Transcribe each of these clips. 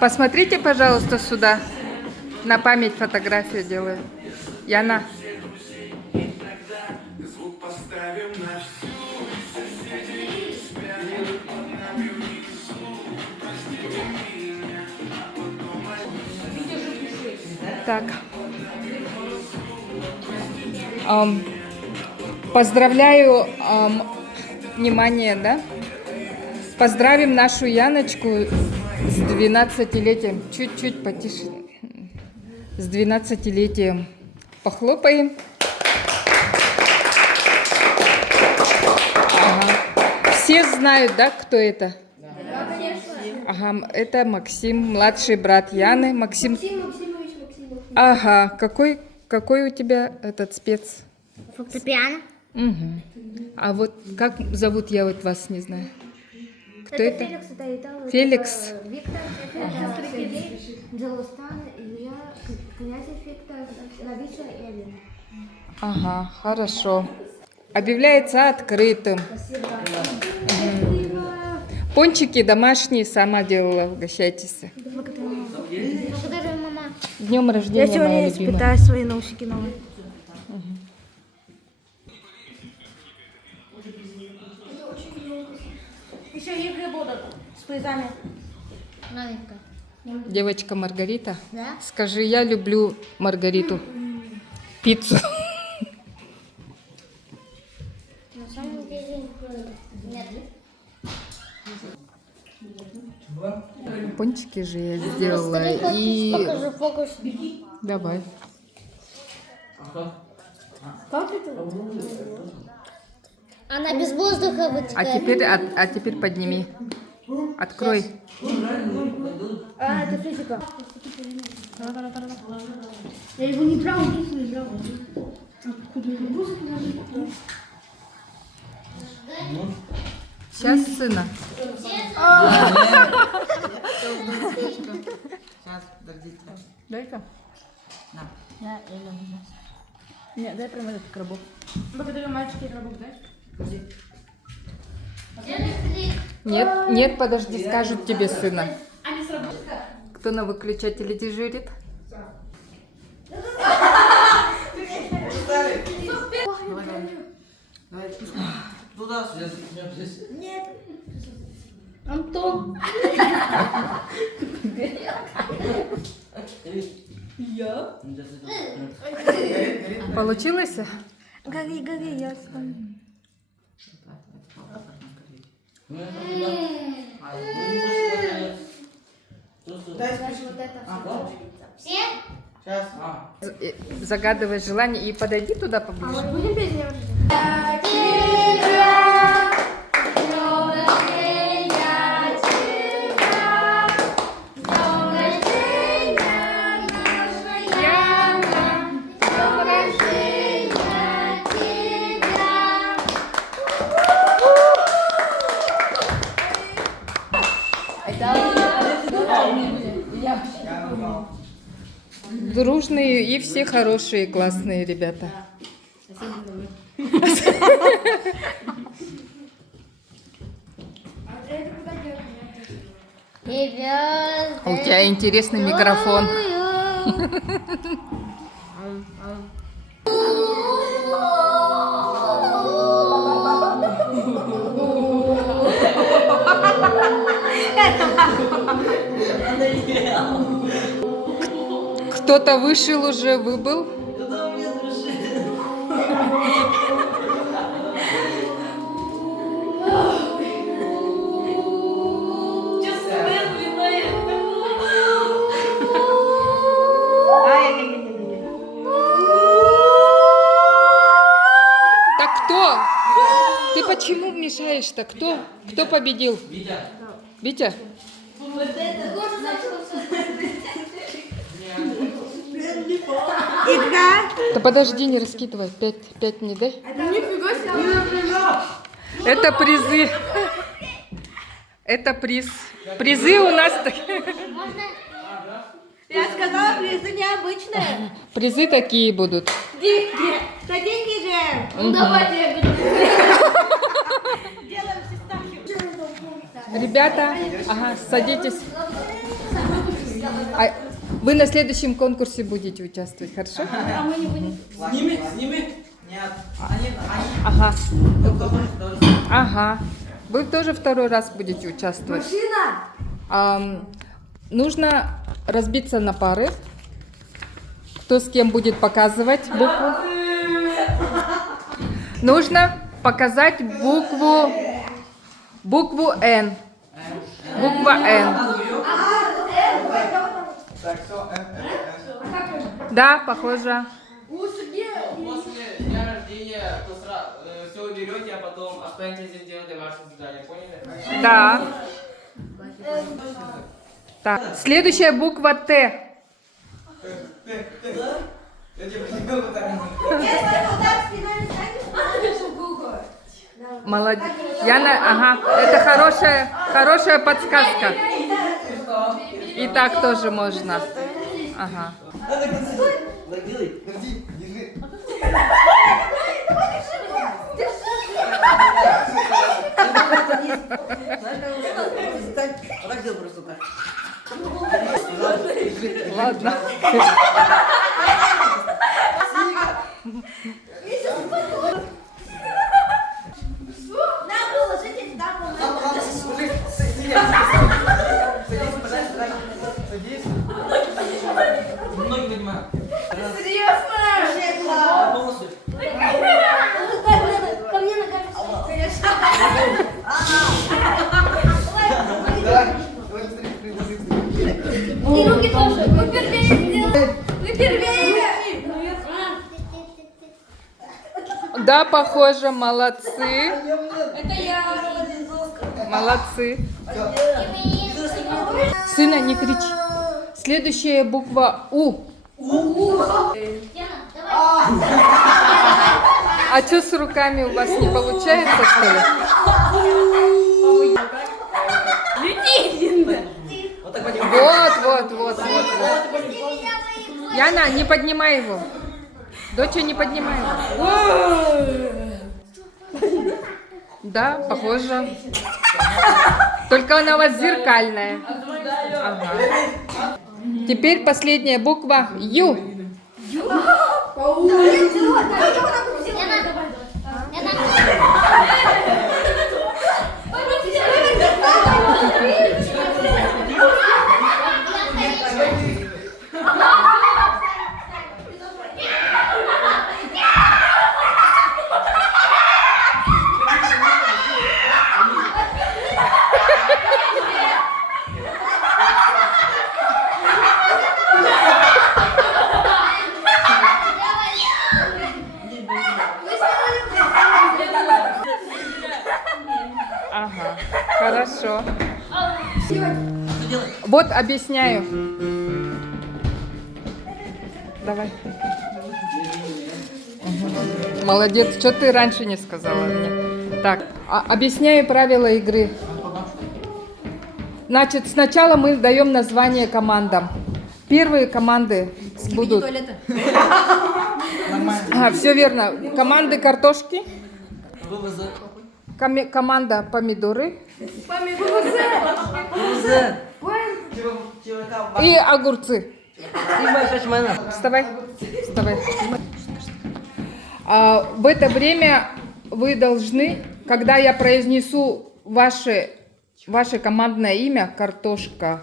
Посмотрите, пожалуйста, сюда. На память фотографию делаю. Яна. Так. Поздравляю, внимание, да? Поздравим нашу Яночку с 12-летием. Чуть-чуть потише. С 12-летием. Похлопаем. Ага. Все знают, да, кто это? Да, конечно. Ага, это Максим, младший брат Яны. Максим. Максимович. Ага, какой у тебя этот спец? Фортепиано. Угу. А вот как зовут, я вот вас не знаю. Кто это? Феликс, это Феликс. Виктор, это Сергей, Джалустан, Илья, Князев Виктор, Равиша и Алина. Ага, хорошо. Объявляется открытым. Спасибо. Пончики домашние сама делала, угощайтесь. Благодарю, мама. Днем Я рождения, моя сегодня любимая. испытаю свои наушники новые. Еще игры будут с призами. Новенькая. Девочка Маргарита, Да? скажи, я люблю Маргариту. Пиццу. На самом деле нет. Пончики же я сделала. И Покажи фокус. давай. Как это? Она без воздуха вытекает. А теперь подними. Открой. А, это физика. Я его не брал, не брал. Сейчас, сына. Сейчас, подождите. Дай-ка. Нет, дай прямо этот коробок. Благодарю, мальчики, коробок, дай. Нет, подожди, скажут тебе, сына. Кто на выключателе дежурит? Давай, туда, сюда. Антон. Получилось? Гори, я встану. Все? Сейчас. Загадывай желание и подойди туда поближе. Будем петь день рождения? Дружные и все хорошие, классные ребята. У тебя интересный микрофон. Кто-то вышел уже, выбыл. Так кто? Ты почему мешаешь-то? Кто победил? Витя. Витя? Игра. Да подожди, не раскидывай. Пять не дай. Нифига себе. Это призы. Это приз. Призы у нас... Я сказала, призы необычные. Призы такие будут. Деньги. Да деньги же. Ну давайте я буду. Делаем фистахию. Ребята, ага, садитесь. А вы на следующем конкурсе будете участвовать, хорошо? А мы не будем. Сними. Нет. Они. Ага, Кто хочет, тоже. ага. Вы тоже второй раз будете участвовать. Машина. Нужно разбиться на пары. Кто с кем будет показывать букву? Нужно показать букву Н. Буква Н. Так, все. Да, похоже. После дня рождения все уберете, а потом останетесь здесь делать домашнее задание, поняли? Да. Так, следующая буква Т. Я тебе не могу так. Молодец. Яна, ага, это хорошая подсказка. И так тоже можно. Ага. Так, делай. Держи. Знаешь, как вот так делай просто так. Ладно. Садись. Ноги поднимаю. Серьезно? Полностью. Ко мне ногами. Конечно. И руки тоже. Вы первее сделали. Вы первее. Да, похоже, молодцы. Это я. Молодцы. Сына, не кричи. Следующая буква У. А что с руками у вас не получается, что ли? Вот так поднимай. Вот. Яна, не поднимай его. Доча, не поднимай его. Да, похоже. Только она у вас зеркальная. Ага. Теперь последняя буква Ю. Ага, хорошо. Вот объясняю. Давай. Угу. Молодец, что ты раньше не сказала мне? Так, объясняю правила игры. Значит, сначала мы даем название командам. Первые команды будут... все верно. Команды картошки. Команда помидоры. И огурцы. Вставай. В это время вы должны, когда я произнесу ваше командное имя, картошка,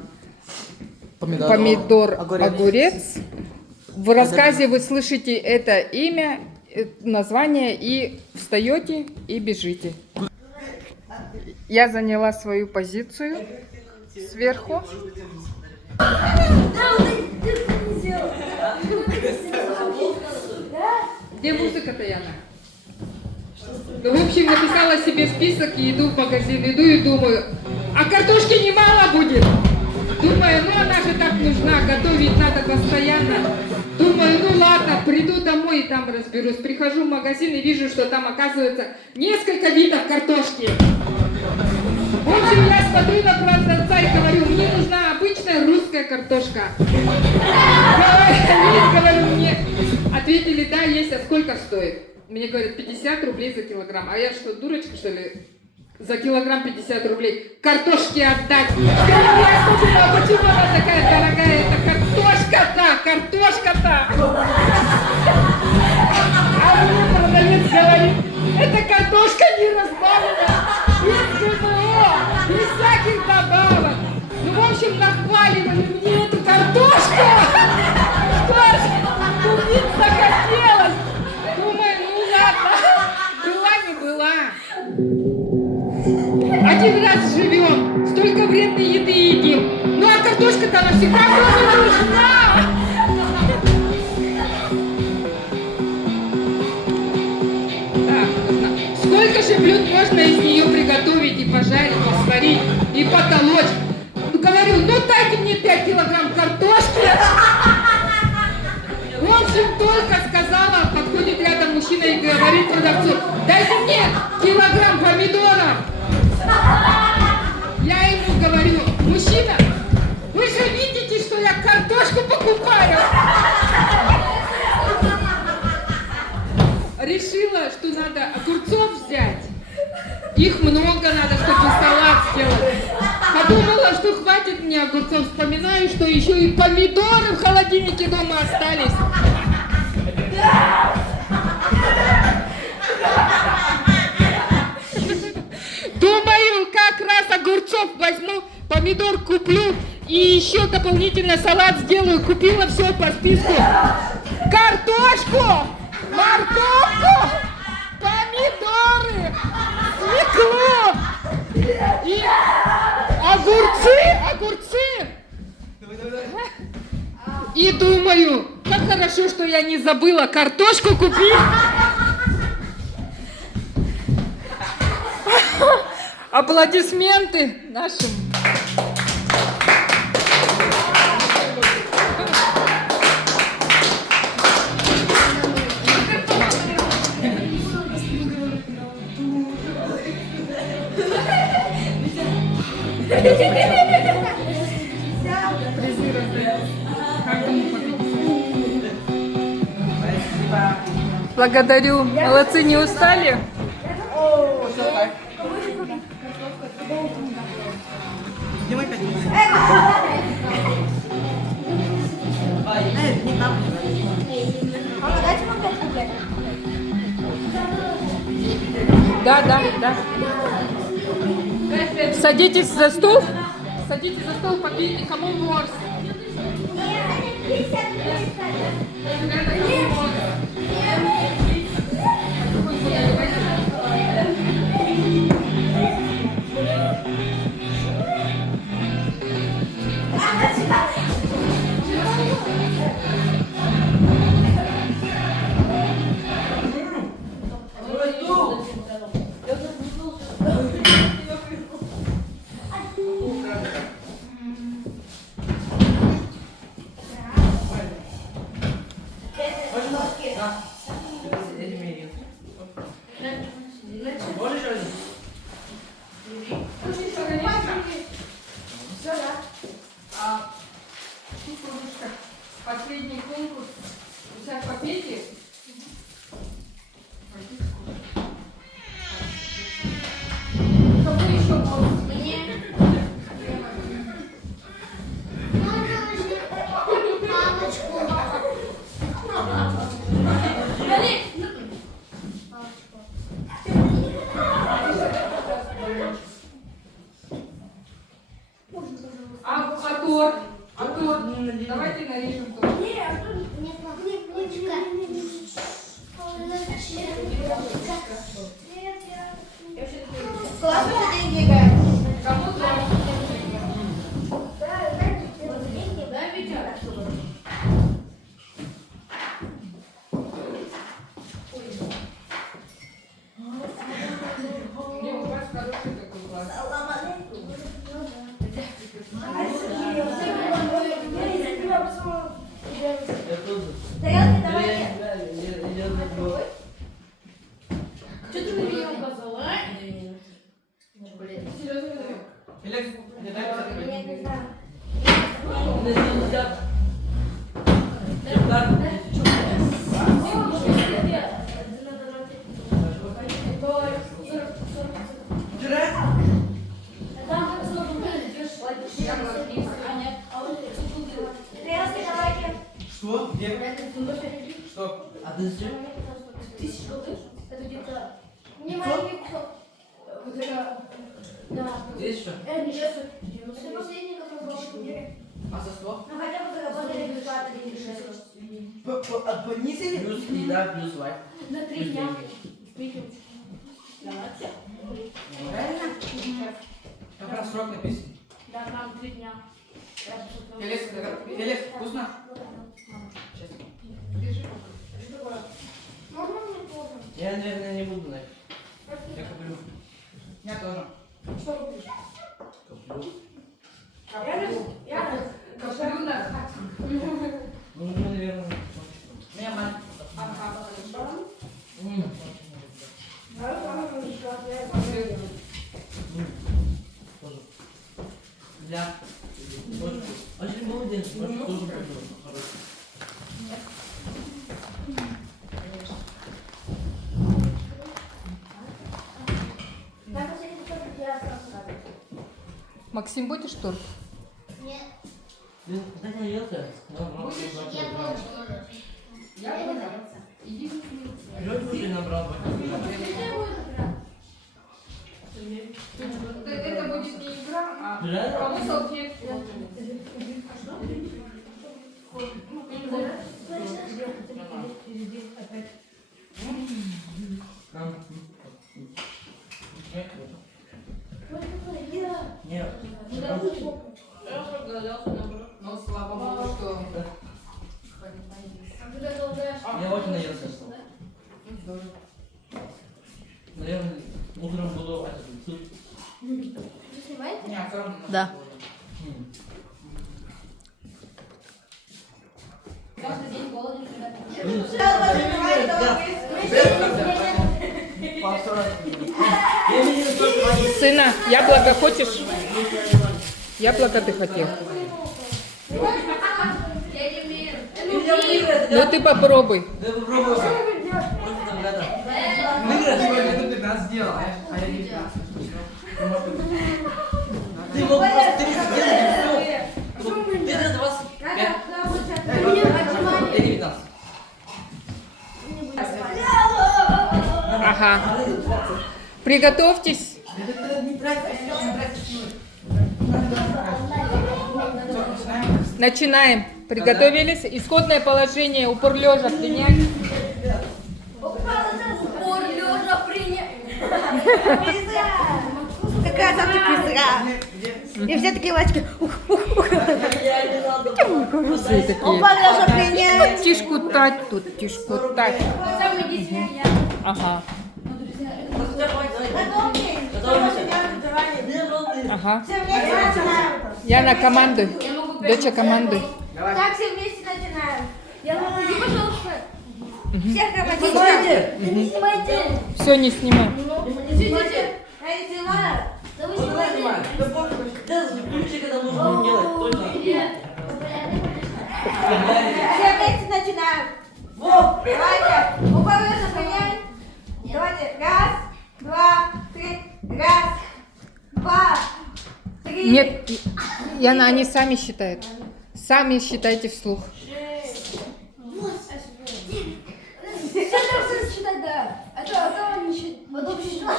помидор, огурец, в рассказе вы слышите это имя, название и встаете и бежите. Я заняла свою позицию сверху. Где музыка-то, Яна? Ну, в общем, написала себе список и иду в магазин, иду и думаю, а картошки немало будет. Думаю, ну она же так нужна, готовить надо постоянно. Думаю, ну ладно, приду домой и там разберусь. Прихожу в магазин и вижу, что там оказывается несколько видов картошки. В общем, я смотрю на продавца и говорю, мне нужна обычная Обычная русская картошка. Говорю, мне ответили, да, есть, а сколько стоит? Мне говорят, 50 рублей за килограмм. А я что, дурочка, что ли? За килограмм 50 рублей. Картошки отдать. Я подумала, почему она такая дорогая? Это картошка-то. А мне продавец говорит, это картошка не разбавлена. Из ГМО, без всяких добавок. Ну, в общем, нахваливали мне эту картошку. Что ж, купить захотелось. Думаю, ну ладно, была не была. Один раз живем, столько вредной еды едим. Ну, а картошка-то она всегда кроме нужна. Так, нужно. Сколько же блюд можно из нее приготовить и пожарить, и сварить, и потолочь? Ну, говорю, ну дайте мне 5 килограмм картошки. В общем, только сказала, подходит рядом мужчина и говорит продавцу, дайте мне килограмм помидоров. Я ему говорю, мужчина, вы же видите, что я картошку покупаю. Решила, что надо огурцов взять. Их много надо, чтобы салат сделать. Подумала, что хватит мне огурцов. Вспоминаю, что еще и помидоры в холодильнике дома остались. Думаю, как раз огурцов возьму, помидор куплю и еще дополнительно салат сделаю. Купила все по списку. Картошку, морковку, помидоры, свеклу и огурцы. И думаю, как хорошо, что я не забыла картошку купить. Аплодисменты нашим. Благодарю. Молодцы, не устали? Да. Садитесь за стол. Попейте, кому морс. Последний конкурс. Сейчас попейте. Кому еще конкурс? Мне. Можно уже палочку? Что? Где? Что? А ты зачем? Это где-то... Не маленький кусок. Вот это... Да. Здесь что? Это не 600. Это последний, который был в мире. А за что? Ну хотя бы заработали бесплатно или 600. Понизили? Плюс еда, плюс лайк. На 3 дня. Как раз срок написан. Да, там 3 дня. Феликс, вкусно? Сейчас. Можно мне тоже? Я, наверное, не буду, наверное. Я куплю. Я тоже. Что купишь? Куплю. Я Каплю на... Ну, наверное, Меня мать. тоже. Для. Очень молодец, очень тоже придумал. Хороший. На последний кусок я сразу ставлю. Максим, будешь торт? Нет. Ты так наелся? Я буду. Иди. Лёд уже набрал. Это будет не игра, а Реально? кому салфетку. Нам. Нет. Ну, слава богу, что... Я очень наелся. Наверное, утром буду суп. Вы снимаете? Не, все равно. Да. Каждый день голоден, когда Сына, яблоко хочешь? Яблоко ты хотел. Я не умею. Ну ты попробуй. Да попробуй. Просто там рядом. Ты 15 сделал, а я 19. Ты мог просто 30 сделать и все. Ты на 25. Я 19. Ага. Приготовьтесь. Не трать, не трать. Начинаем. Приготовились. Исходное положение. Упор лежа принять. Упор лежа принять. Какая завтра физра? И все такие лачки. Все такие. Полежа принять. Тут тишкутать, тут тишкутать. Сам иди снять. Ага. Ага. Все вместе начинаем. Яна, командуй. Доча, командуй. Так, все вместе начинаем. Я иди, пожалуйста. Всех работайте. Не снимайте. Все, не снимай. Идите. Я не снимаю. Да вы снимаете. Да, ключи, когда нужно делать, точно. Все вместе начинаем. Давайте. Полежа принять. Давайте. Раз, два, три. Раз, два, три. Нет, Яна, они сами считают. Сами считайте вслух. Все должны считать, да. Это не считать. Потом считать.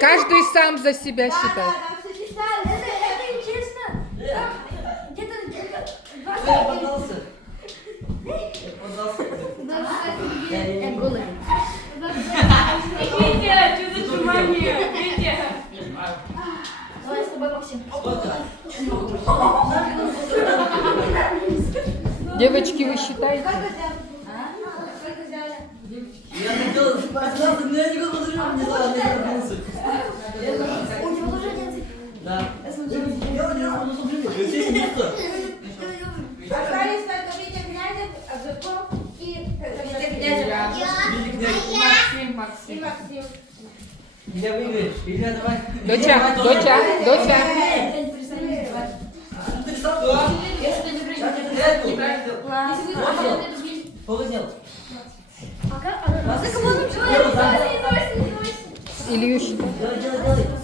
Каждый сам за себя Да, считает. да, все считали. Это нечестно. Где-то два Я шага. поддался. Я поддался. Я голый. Давай с тобой, Максим. Девочки, вы считаете? Сколько сделали? Я хотел 15, но я не посмотрел, не знаю, я вернулся. У тебя тоже 11? Да. Я не посмотрел. Здесь место. Остались только Витя Князев, Азырков и Витя Князев. Максим, И Максим. Максим. Илья выиграешь. Илья, давай. Доча, доча, доча. Ты что? Если ты не Сейчас придешь. я это Если вы хотите, Сколько сделал? за кого он делает? Ильюш.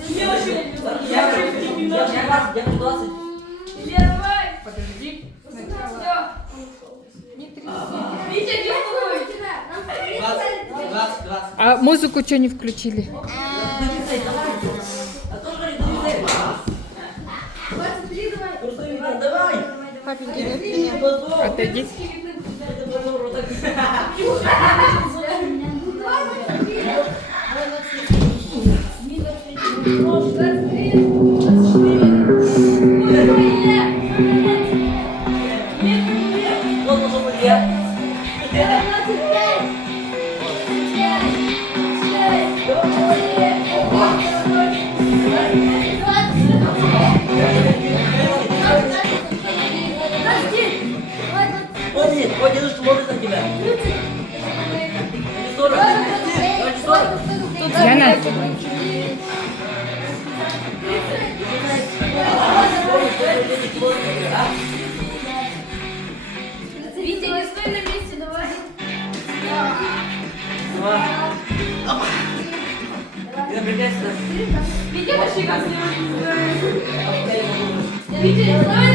Делай. Я 20. Подожди. А музыку что не включили? А то говорит, давай. Давай. Отойди. Вот должен быть я. Смотри, твой дедушка смотрит на тебя. 40. 40. Яна. Витя, не стой на месте, давай. Не напрягайся. Витя, пошли как Витя, давай.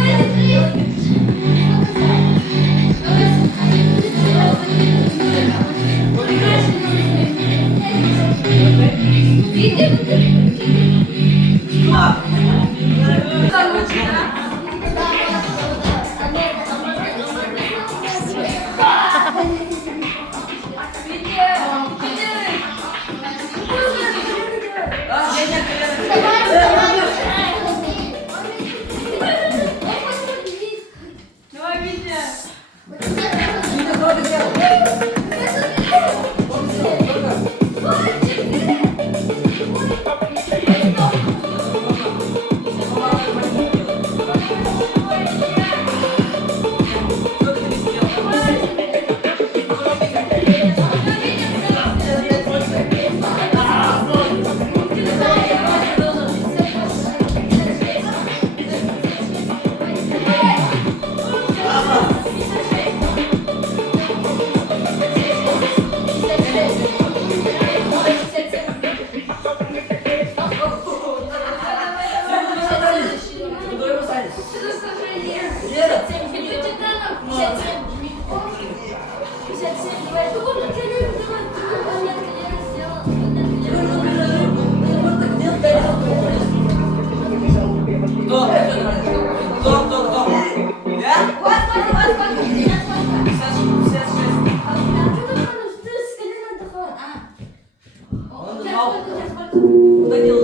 Кто? Я? Он отдыхал. Куда делал?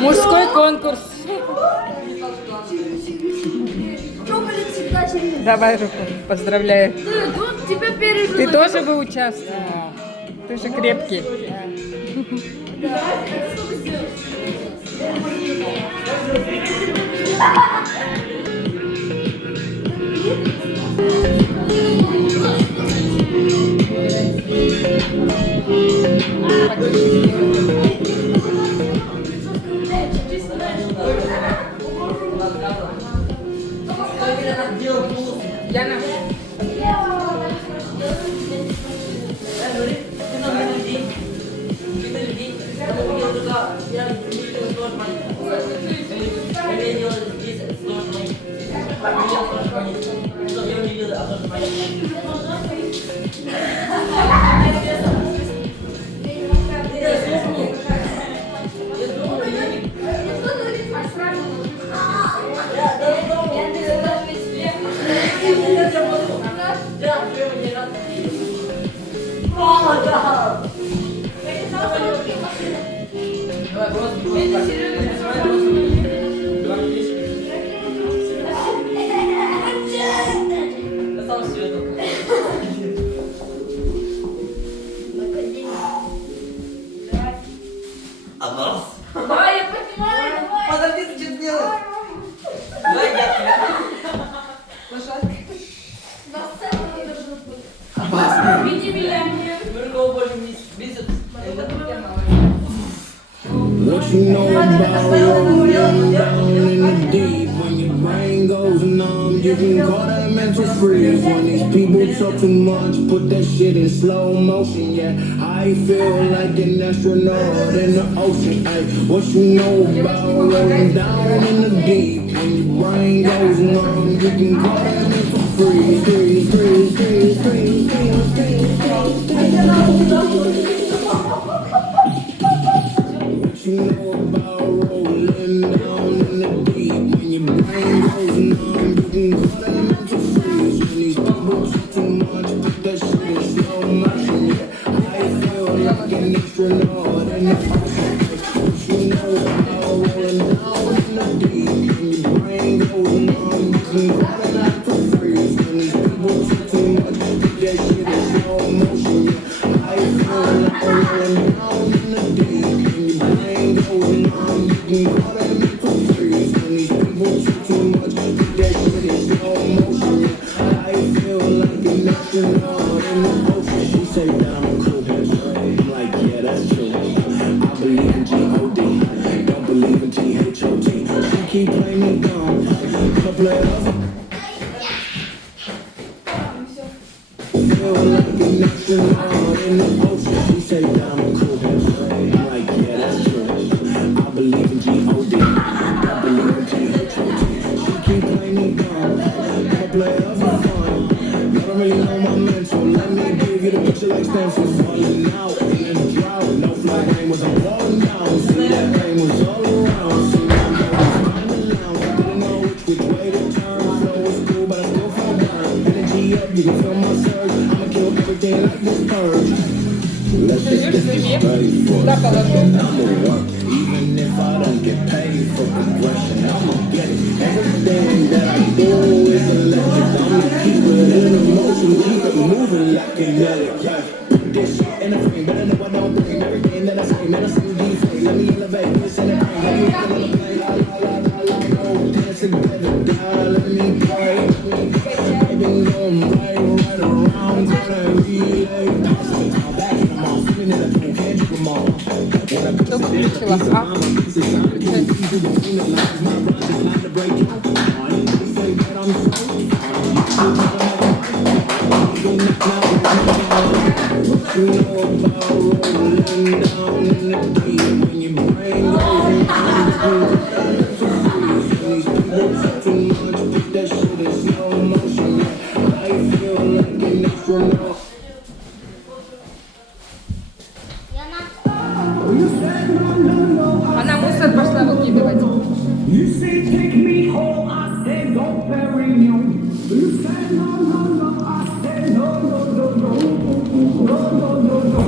Мужской конкурс. Давай руку. Поздравляю. Тебя переживаю. Ты тоже бы участвовал. Ты же крепкий. Яна. Я Давай просто. Я сам себе только. Одна. Давай, я поднимаю, давай. Подожди, ты что делаешь? Давай я тебя. Опасно. Види меня. Миркова больше не бесит. What you know about rolling down in the deep? When your brain goes numb, you can call that mental freeze. When these people talk too much, put that shit in slow motion. Yeah, I feel like an astronaut in the ocean. Ay, what you know about rolling down in the deep? When your brain goes numb, you can call that mental freeze. Freeze, freeze, freeze, freeze, freeze, freeze, freeze. What you know about rolling down in the deep? When your brain goes numb, you can call that mental freeze. When these people talk too much, put that shit in slow motion. Yeah, I feel like an astronaut in the ocean. What you know about rolling down in the deep? When your brain goes numb, you can call that mental freeze. When these people talk too much, put that shit in slow motion. Yeah, I feel like rolling down in the deep. When your brain goes numb, you can call that mental freeze. When these people talk too much, put that shit in slow motion. Yeah, I feel like an astronaut in the ocean. She say that I'm cool. I'm like, yeah, that's true. I believe in G-O-D, don't believe in T-H-O-T. She keep playing me dumb, I'ma play it over. Feel like an astronaut in the ocean. She say that I'm cool. I'm like, yeah, that's true. I believe in G-O-D, don't believe in T-H-O-T. She keep playing me dumb, I'ma play it up for fun. You don't really know my mental. Let me give you the picture like stencils. Falling out in the drought. No flow rain was I'm falling down. See that rain was all around. See my nose running down. Didn't know which way to turn. Flow was cool, but I still fell down. Energy up, you can feel my surge. I'ma kill everything like this purge. Let's just get this straight for a second. I'ma work, even if I don't get paid for progression. I'ma get it. Everything that I do is electric. I'ma keep it in motion, keep it moving like kinetic. Yeah. Put this shit in a frame, but I know I don't bring everything that I say. Man, I sing D-Frame. Let me elevate, listen and bring. Let me feel on the plane. La la la la la, go dance together, die. Let me pray. I've been going right around, gonna relay. Pass the time back in the mall, feeling in the pool, can't you come on? When I put this in the piece of mama, this is how I get it. Easy to clean the lines, my rhymes is not to break it. I ain't gonna say that I'm sorry. What you know about rolling down in the deep? When your brain goes down, these people talk too much, put that shit in slow motion. I feel like an astronaut. Она мусор пошла выкидывать. You say take me home, I say don't bury me. You say no, no, no, I say no, no, no, no, no, no, no, no.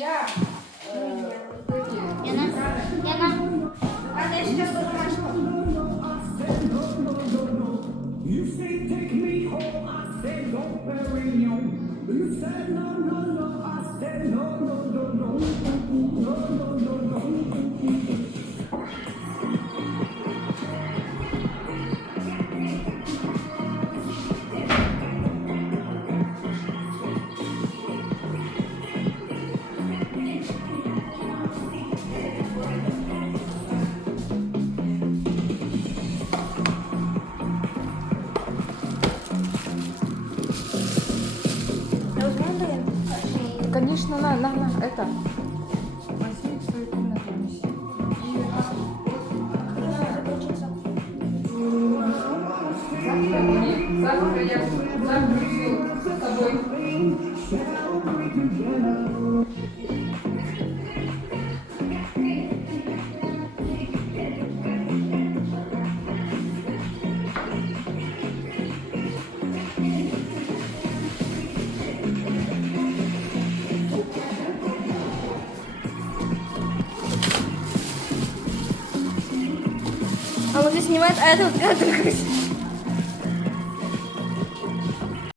Я... А я сейчас буду Машку. You say take me home, I say don't bury you. You said no, no, no, I said no, no, no, no, no, no, no, no. Конечно, на, это. Возьми в свою комнату, неси. Завтра я все с тобой. А вот здесь снимает, а это вот